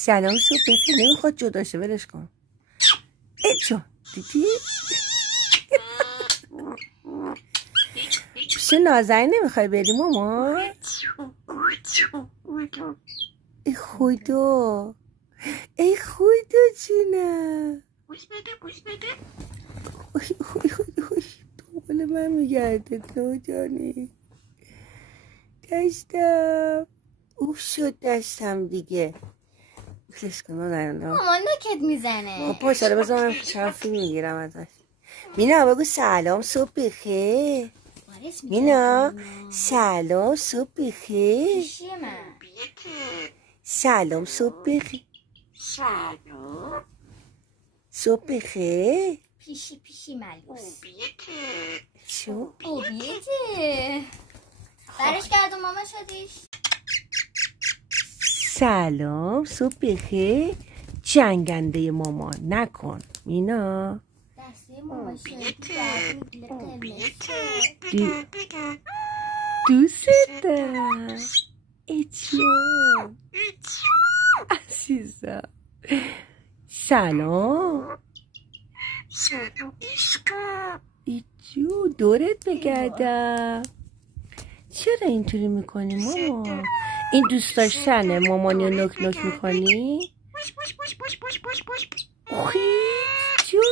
سلام صبح بخیر. نمیخواد جدا شه، ولش کن. ای جان دیدی؟ پیش نازنین نمیخوای بری ماما؟ ای خدا، ای خدا جونم. بوس بده دنبال من میگرده نوجانی. دستم اوف شد دستم دیگه. بلش کن ماما نکت میزنه. خب پاشاره بذار من چرا فیلم میگیرم ازش. مینا بگو سلام صبح بخیر. مینا سلام صبح بخیر. پیشی من سلام صبح بخیر. سلام صبح بخیر. پیشی ملوس شو اوبیته برش کرد و ماما شدیش. سلام صبح بخیر. جنگنده مامان نکن مینا. دسته ماما شدی دوست دارم ایچون عزیزم. سلام عشقم. ایچو دورت بگردم. چرا اینطوری میکنی ماما؟ این دوست داشتنه مامانی رو نک نک میکنی؟ بوش اوخی جون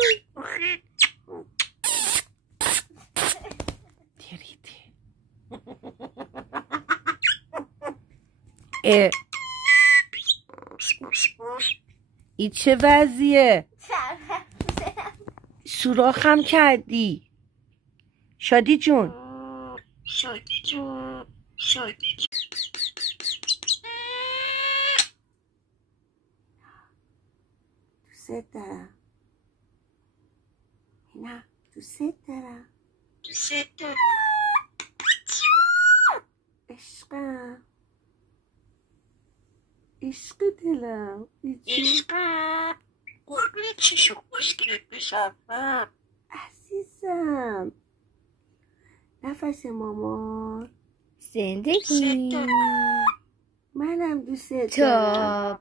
دیریده. این چه وضعیه؟ سوراخم کردی شادی جون. دوست دارم نه، دوست دارم عشقم، عشق دلم. عشقم قربون چشم خوشگلت بشم. عزیزم نفس مامان. زندگی منم دوست دارم.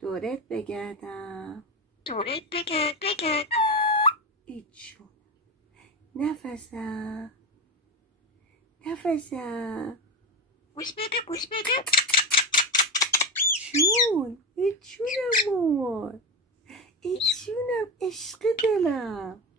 دورت بگردم. ایچون نفسم بوس بده چون ایچونم مامان، ایچونم عشق دلم.